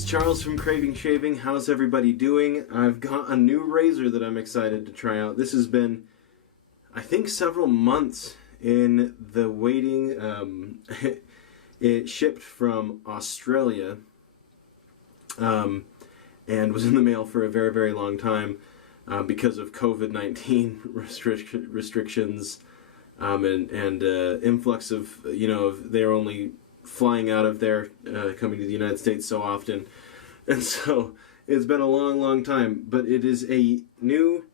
it's Charles from Craving Shaving. How's everybody doing? I've got a new razor that I'm excited to try out. This has been, I think, several months in the waiting. It shipped from Australia and was in the mail for a very, very long time because of COVID-19 restrictions and influx of, they're only flying out of there, coming to the United States so often. And so it's been a long, long time. But it is a new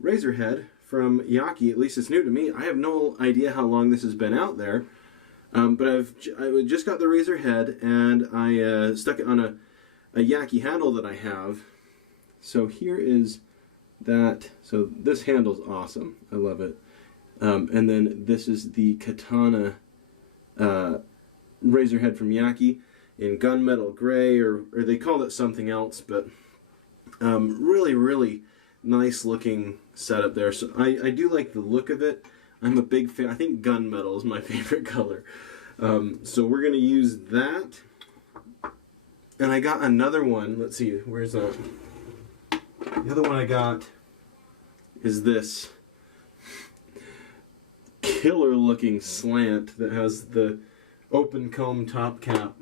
razor head from Yaqi. At least it's new to me. I have no idea how long this has been out there. But I just got the razor head, and I stuck it on a Yaqi handle that I have. So here is that. So this handle's awesome. I love it. And then this is the Katana razor head from Yaqi in gunmetal gray, or they call it something else, but really, really nice looking setup there. So I do like the look of it. I'm a big fan. I think gunmetal is my favorite color. So we're going to use that. And I got another one. Let's see, where's that? The other one I got is this killer looking slant that has the open comb top cap.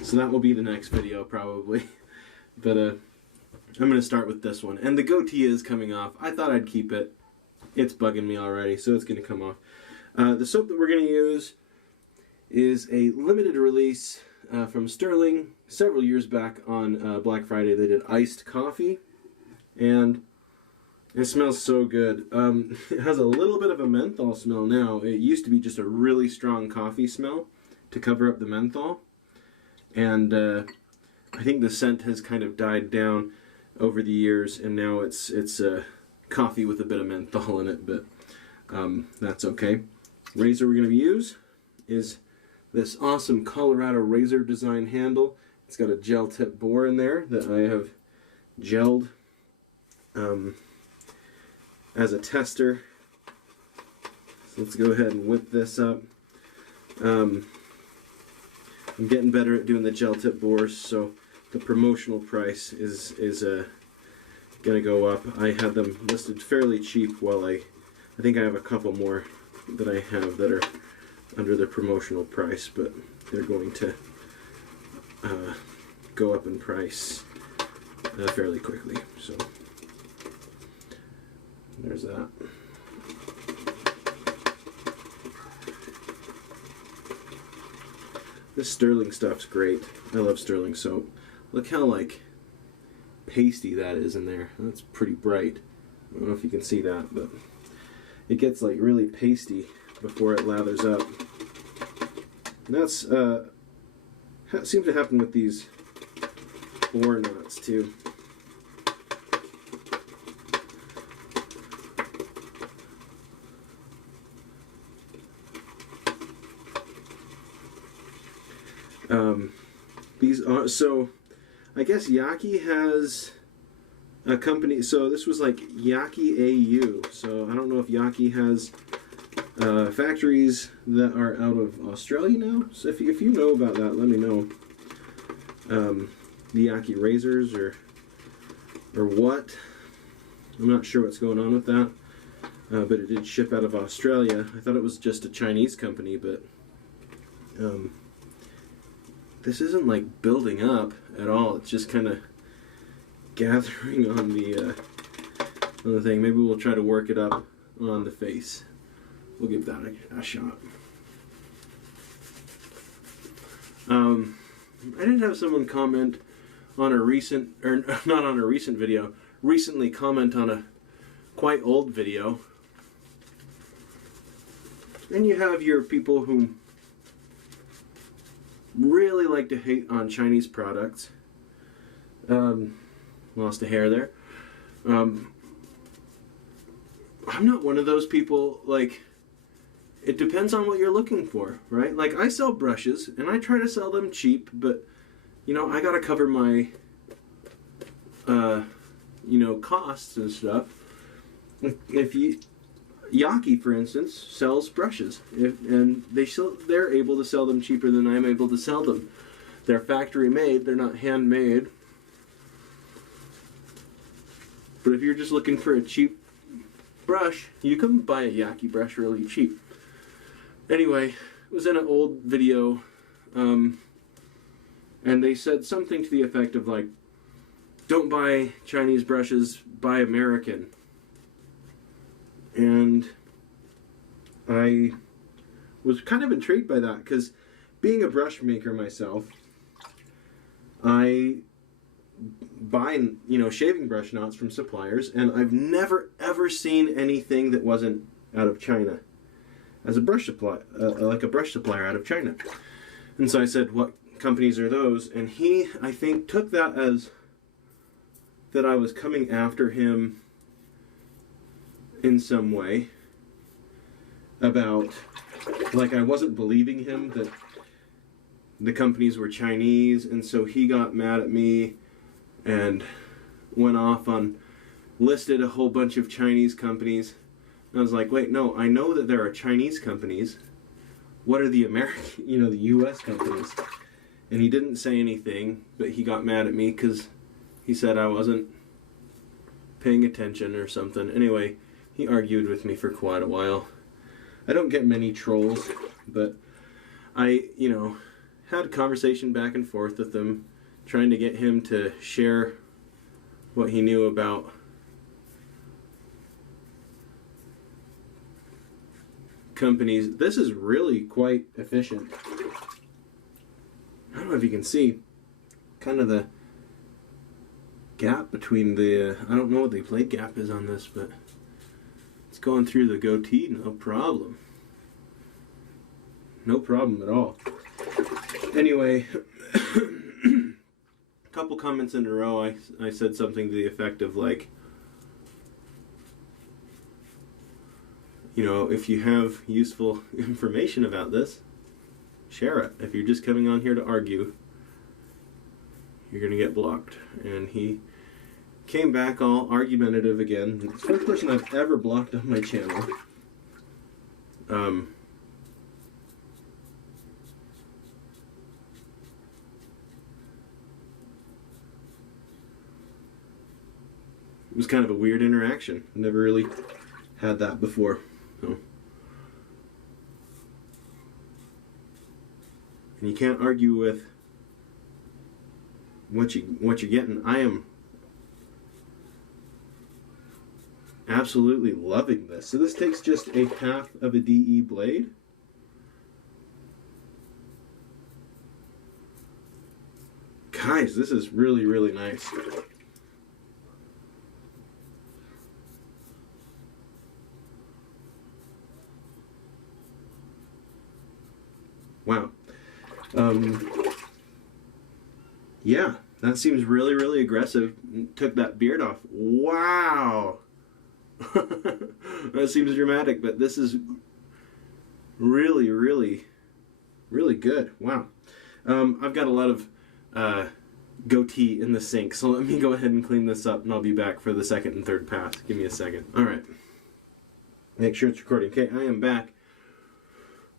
So that will be the next video probably. But I'm going to start with this one. And the goatee is coming off. I thought I'd keep it. It's bugging me already, so it's going to come off. The soap that we're going to use is a limited release from Sterling several years back on Black Friday. They did iced coffee, and it smells so good. It has a little bit of a menthol smell now. It used to be just a really strong coffee smell to cover up the menthol, and I think the scent has kind of died down over the years, and now it's coffee with a bit of menthol in it, but that's okay. Razor we're going to use is this awesome Colorado razor design handle. It's got a gel tip bore in there that I have gelled as a tester. So let's go ahead and whip this up. I'm getting better at doing the gel tip bores, so the promotional price is gonna go up. I had them listed fairly cheap, while I think I have a couple more that I have that are under the promotional price, but they're going to go up in price fairly quickly. So there's that. This Sterling stuff's great. I love Sterling soap. Look how pasty that is in there. That's pretty bright. I don't know if you can see that, but it gets really pasty before it lathers up. And that's seems to happen with these bore knots too. These are, so I guess Yaqi has a company, so this was Yaqi AU, so I don't know if Yaqi has factories that are out of Australia now. So if you know about that, let me know. The Yaqi razors or what. I'm not sure what's going on with that, but it did ship out of Australia. I thought it was just a Chinese company, but this isn't building up at all. It's just kind of gathering on the thing. Maybe we'll try to work it up on the face. We'll give that a shot. I did have someone comment on a recent, or not on a recent video, recently comment on a quite old video. And you have your people who really like to hate on Chinese products. Lost a hair there. I'm not one of those people. It depends on what you're looking for, right? I sell brushes, and I try to sell them cheap, but, I gotta cover my, costs and stuff. Yaqi, for instance, sells brushes, and they're able to sell them cheaper than I'm able to sell them. They're factory made, they're not handmade. But if you're just looking for a cheap brush, you can buy a Yaqi brush really cheap. Anyway, it was in an old video, and they said something to the effect of like, don't buy Chinese brushes, buy American. And I was kind of intrigued by that, because being a brush maker myself, I buy, shaving brush knots from suppliers, and I've never ever seen anything that wasn't out of China as a brush supply, like a brush supplier out of China. And so I said, what companies are those? And he, I think, took that as that I was coming after him in some way, about, like, I wasn't believing him that the companies were Chinese, and so he got mad at me and went off on, listed a whole bunch of Chinese companies. And I was like, wait, no, I know that there are Chinese companies. What are the American, the US companies? And he didn't say anything, but he got mad at me because he said I wasn't paying attention or something. Anyway, he argued with me for quite a while. I don't get many trolls, but I, had a conversation back and forth with him, trying to get him to share what he knew about companies. This is really quite efficient. I don't know if you can see kind of the gap between the, I don't know what the blade gap is on this, but it's going through the goatee, no problem. No problem at all. Anyway, a couple comments in a row, I said something to the effect of like, if you have useful information about this, share it. If you're just coming on here to argue, you're going to get blocked. And he came back all argumentative again. It's the first person I've ever blocked on my channel. It was kind of a weird interaction. Never really had that before. So. And you can't argue with what you're getting. I am absolutely loving this. So this takes just a half of a DE blade. Guys, this is really, really nice. Wow. Yeah, that seems really, really aggressive. Took that beard off. Wow. That seems dramatic, but this is really, really, really good. Wow. I've got a lot of goatee in the sink, so let me go ahead and clean this up, and I'll be back for the second and third pass. Give me a second. All right. Make sure it's recording. Okay, I am back.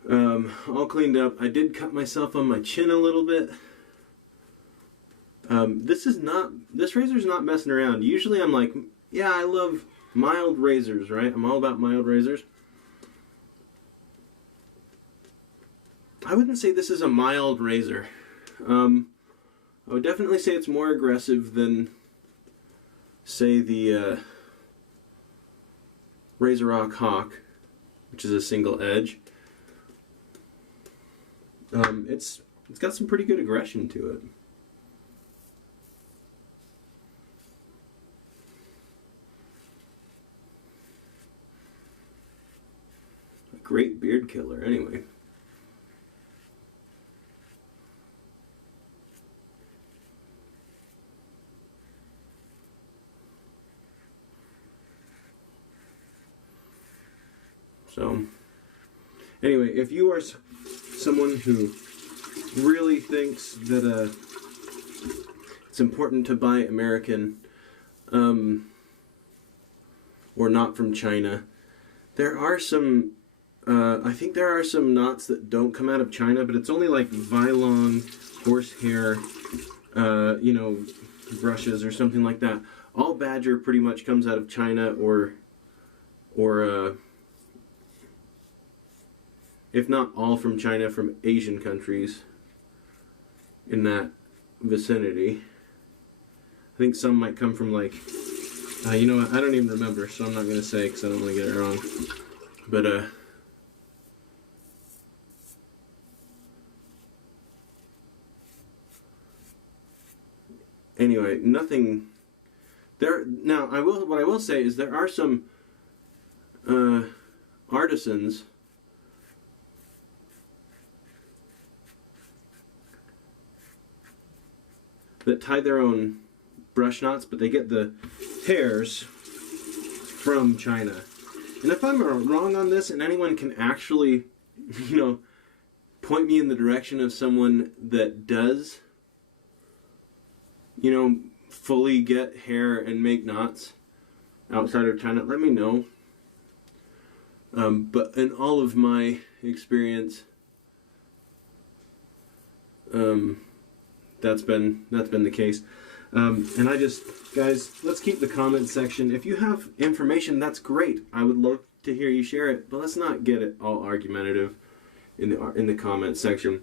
All cleaned up. I did cut myself on my chin a little bit. This razor's not messing around. Usually I'm like, yeah, I love mild razors, right? I'm all about mild razors. I wouldn't say this is a mild razor. I would definitely say it's more aggressive than, say, the Razor Hawk, which is a single edge. It's got some pretty good aggression to it. A great beard killer, anyway. So, anyway, if you are someone who really thinks that it's important to buy American or not from China, there are some I think there are some knots that don't come out of China, but it's only like Vilong horsehair, you know, brushes or something like that. All badger pretty much comes out of China or if not all from China, from Asian countries in that vicinity. I think some might come from like, you know what, I don't even remember, so I'm not going to say because I don't want to get it wrong. But, anyway, nothing there. Now, what I will say is there are some artisans that tie their own brush knots, but they get the hairs from China. And if I'm wrong on this, and anyone can actually, you know, point me in the direction of someone that does, you know, fully get hair and make knots outside of China, let me know. But in all of my experience, that's been the case. And I just, guys, let's keep the comment section. If you have information, that's great. I would love to hear you share it, but let's not get it all argumentative in the comment section.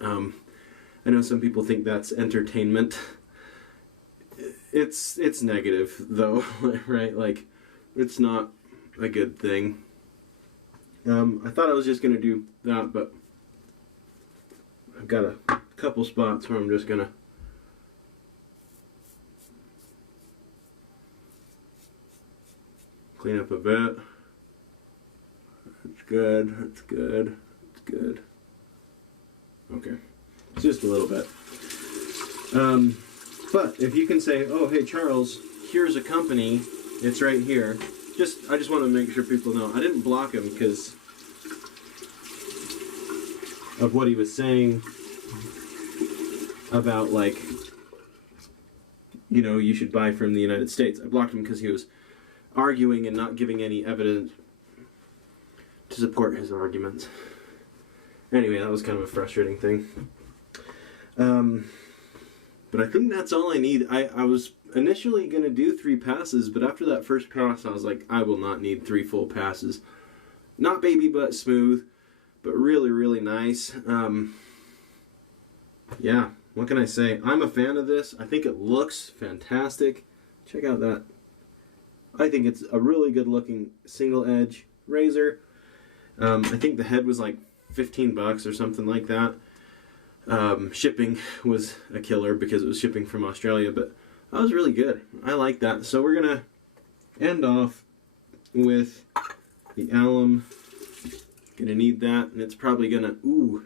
I know some people think that's entertainment. It's negative though, right? Like, it's not a good thing. I thought I was just gonna do that, but I've got a couple spots where I'm just gonna clean up a bit. That's good, that's good, that's good. Okay, just a little bit. But if you can say, oh, hey Charles, here's a company, it's right here. I just want to make sure people know. I didn't block him because of what he was saying about, like, you know, you should buy from the United States. I blocked him because he was arguing and not giving any evidence to support his arguments. Anyway, that was kind of a frustrating thing. But I think that's all I need. I was initially going to do 3 passes, but after that first pass, I was like, I will not need 3 full passes. Not baby butt smooth, but really, really nice. Yeah, what can I say? I'm a fan of this. I think it looks fantastic. Check out that. I think it's a really good looking single edge razor. I think the head was like $15 or something like that. Shipping was a killer because it was shipping from Australia, but that was really good. I like that. So we're gonna end off with the alum. Gonna need that, and it's probably gonna, ooh,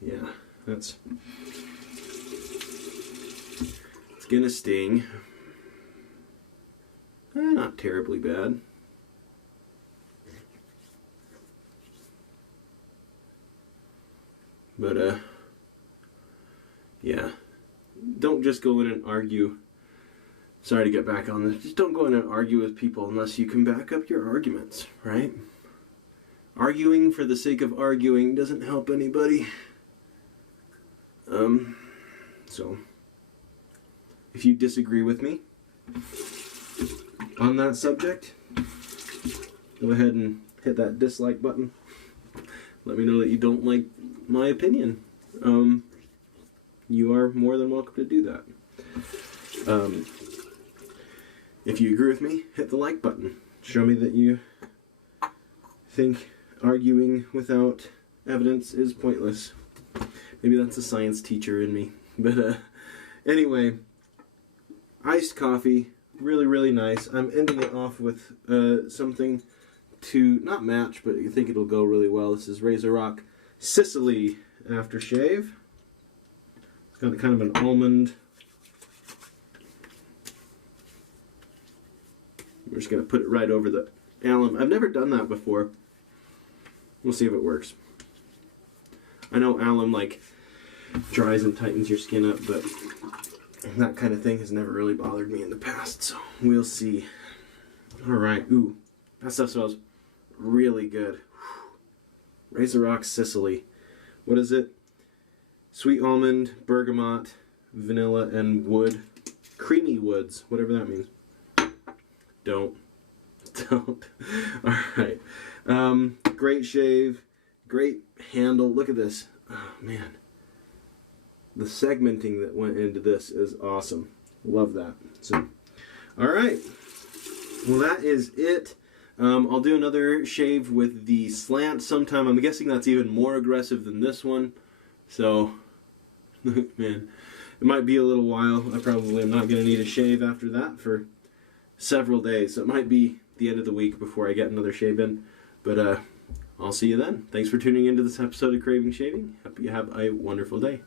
yeah, it's gonna sting. Not terribly bad. But, yeah, don't just go in and argue. Sorry to get back on this. Just don't go in and argue with people unless you can back up your arguments, right? Arguing for the sake of arguing doesn't help anybody. So, if you disagree with me on that subject, go ahead and hit that dislike button. Let me know that you don't like my opinion. You are more than welcome to do that. If you agree with me, hit the like button. Show me that you think arguing without evidence is pointless. Maybe that's a science teacher in me. But anyway, iced coffee, really, really nice. I'm ending it off with something to not match, but you think it'll go really well. This is Razor Rock Sicily Aftershave. It's got kind of an almond. We're just going to put it right over the alum. I've never done that before. We'll see if it works. I know alum like dries and tightens your skin up, but that kind of thing has never really bothered me in the past, so we'll see. Alright, ooh, that stuff smells really good. Razor Rock Sicily. What is it? Sweet almond, bergamot, vanilla, and wood. Creamy woods, whatever that means. Don't. Alright. Great shave. Great handle. Look at this. Oh, man. The segmenting that went into this is awesome. Love that. So, alright. Well, that is it. I'll do another shave with the slant sometime. I'm guessing that's even more aggressive than this one. So, man, it might be a little while. I probably am not going to need a shave after that for several days. So it might be the end of the week before I get another shave in. But I'll see you then. Thanks for tuning into this episode of Craving Shaving. Hope you have a wonderful day.